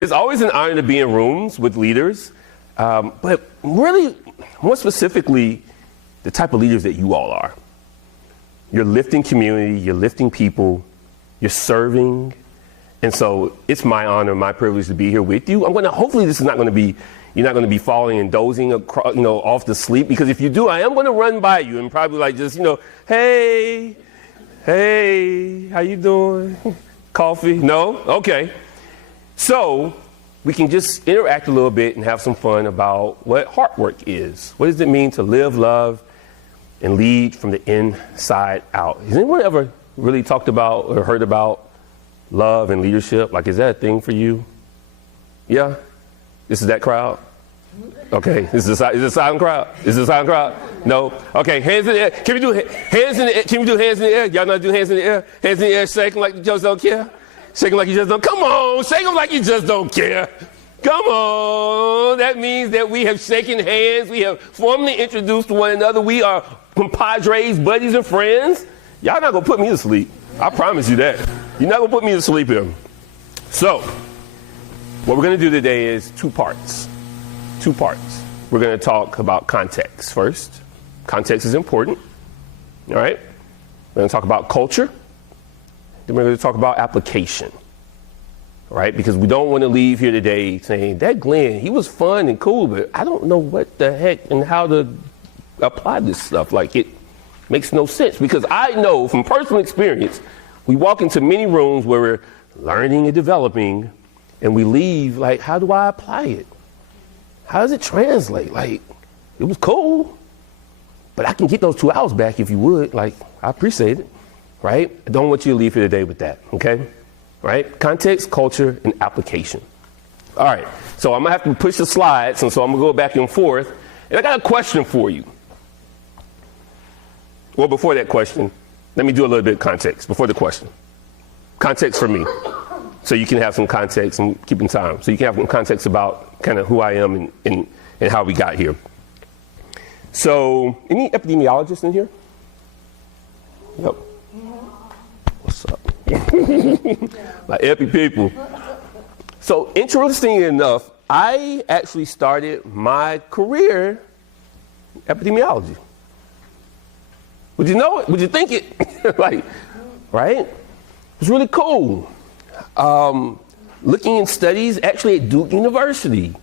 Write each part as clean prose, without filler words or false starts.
It's always an honor to be in rooms with leaders, but really, more specifically, the type of leaders that you all are. You're lifting community, you're lifting people, you're serving. And so it's my honor, my privilege to be here with you. Hopefully this is not going to be, you're not going to be falling and dozing, off to sleep, because if you do, I am going to run by you and probably hey, how you doing? Coffee? No? Okay. So we can just interact a little bit and have some fun about what heart work is. What does it mean to live, love, and lead from the inside out? Has anyone ever really talked about or heard about love and leadership? Like, is that a thing for you? Yeah? This is that crowd? Okay, is this a silent crowd? Is this a silent crowd? No? Okay, hands in the air. Can we do hands in the air? Can we do hands in the air? Y'all know how to do hands in the air? Hands in the air, shaking like you just don't care? Shaking like you just don't, come on, shake them like you just don't care. Come on, that means that we have shaken hands, we have formally introduced one another, we are compadres, buddies, and friends. Y'all not gonna put me to sleep, I promise you that. You're not gonna put me to sleep here. So, what we're gonna do today is two parts. We're gonna talk about context first. Context is important, all right? We're gonna talk about culture. Then we're going to talk about application, right? Because we don't want to leave here today saying, that Glenn, he was fun and cool, but I don't know what the heck and how to apply this stuff. Like, it makes no sense, because I know from personal experience, we walk into many rooms where we're learning and developing, and we leave like, how do I apply it? How does it translate? Like, it was cool, but I can get those 2 hours back if you would. Like, I appreciate it. Right? I don't want you to leave here today with that, okay? Right? Context, culture, and application. All right, so I'm gonna have to push the slides, and so I'm gonna go back and forth. And I got a question for you. Well, before that question, let me do a little bit of context before the question. Context for me, so you can have some context and keeping time. So you can have some context about kind of who I am and how we got here. So, any epidemiologists in here? Yep. What's up? My epi people. So interestingly enough, I actually started my career in epidemiology. Would you know it? Would you think it? Like, right? It was really cool. Looking in studies actually at Duke University,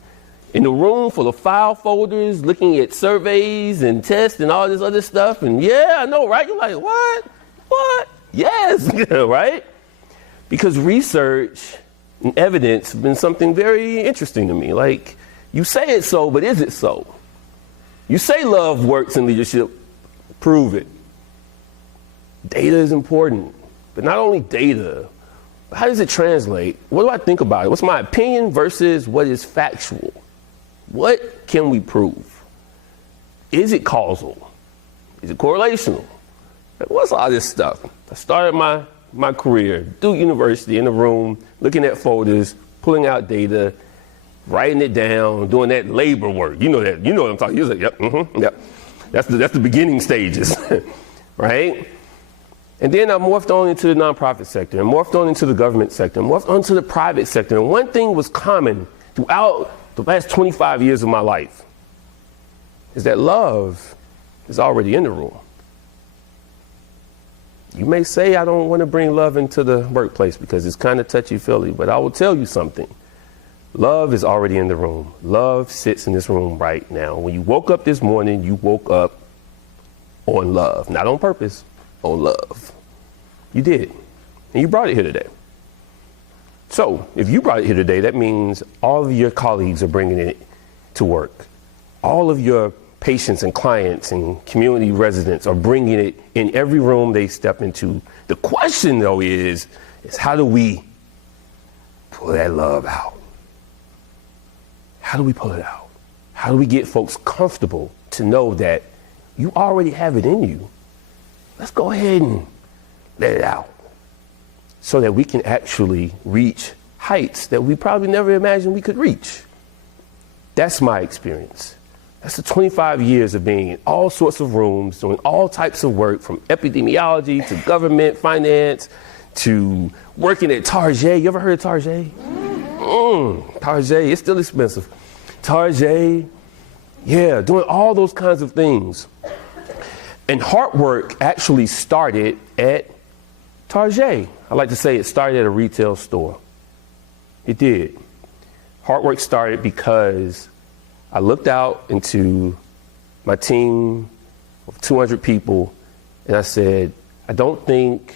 in a room full of file folders, looking at surveys and tests and all this other stuff. And yeah, I know, right? You're like, what? What? Yes, right? Because research and evidence have been something very interesting to me. Like, you say it's so, but is it so? You say love works in leadership, prove it. Data is important, but not only data, but how does it translate? What do I think about it? What's my opinion versus what is factual? What can we prove? Is it causal? Is it correlational? What's all this stuff? I started my career, Duke University, in a room, looking at folders, pulling out data, writing it down, doing that labor work. You know that. You know what I'm talking about. You're like, yep. That's the beginning stages, right? And then I morphed on into the nonprofit sector, and morphed on into the government sector, and morphed on to the private sector. And one thing was common throughout the last 25 years of my life is that love is already in the room. You may say I don't want to bring love into the workplace because it's kind of touchy-feely, but I will tell you something. Love is already in the room. Love sits in this room right now. When you woke up this morning, you woke up on love. Not on purpose, on love. You did. And you brought it here today. So if you brought it here today, that means all of your colleagues are bringing it to work. All of your patients and clients and community residents are bringing it in every room they step into. The question, though, is how do we pull that love out? How do we pull it out? How do we get folks comfortable to know that you already have it in you? Let's go ahead and let it out so that we can actually reach heights that we probably never imagined we could reach. That's my experience. That's the 25 years of being in all sorts of rooms, doing all types of work, from epidemiology to government, finance, to working at Target. You ever heard of Target? Tarjay, it's still expensive. Tarjay, yeah, doing all those kinds of things. And Heartwork actually started at Tarjay. I like to say it started at a retail store. It did. Heartwork started because I looked out into my team of 200 people and I said, I don't think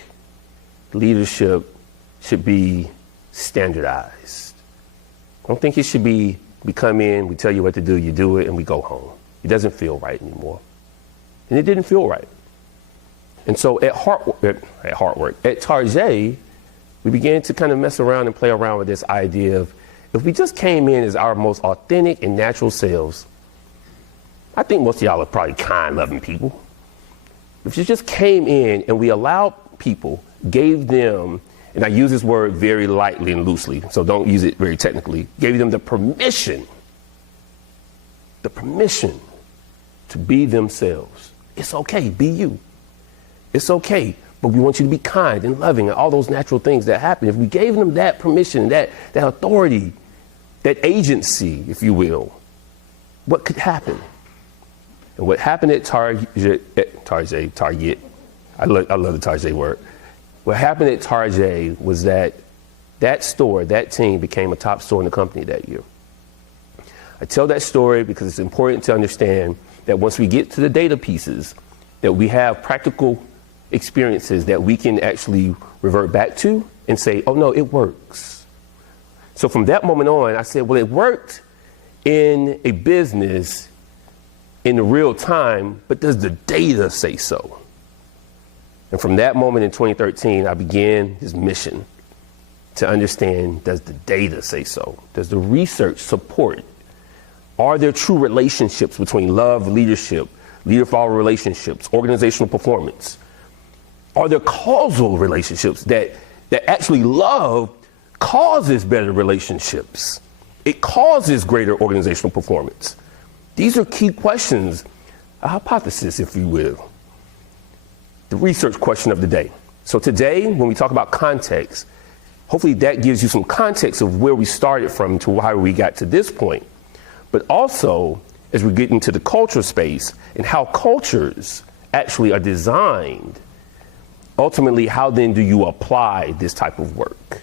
leadership should be standardized. I don't think it should be, we come in, we tell you what to do, you do it, and we go home. It doesn't feel right anymore. And it didn't feel right. And so at Tarjay, we began to kind of mess around and play around with this idea of, if we just came in as our most authentic and natural selves, I think most of y'all are probably kind, loving people. If you just came in and we allowed people, gave them, and I use this word very lightly and loosely, so don't use it very technically, gave them the permission to be themselves. It's okay, be you. It's okay, but we want you to be kind and loving and all those natural things that happen. If we gave them that permission, that authority, that agency, if you will, what could happen? And what happened at Target, I love the Tarjay word. What happened at Tarjay was that store, that team became a top store in the company that year. I tell that story because it's important to understand that once we get to the data pieces, that we have practical experiences that we can actually revert back to and say, oh no, it works. So from that moment on, I said, well, it worked in a business in the real time, but does the data say so? And from that moment in 2013, I began this mission to understand, does the data say so? Does the research support it? Are there true relationships between love, leadership, leader-follower relationships, organizational performance? Are there causal relationships that actually love causes better relationships? It causes greater organizational performance. These are key questions, a hypothesis, if you will. The research question of the day. So today, when we talk about context, hopefully that gives you some context of where we started from to how we got to this point. But also, as we get into the culture space and how cultures actually are designed, ultimately, how then do you apply this type of work?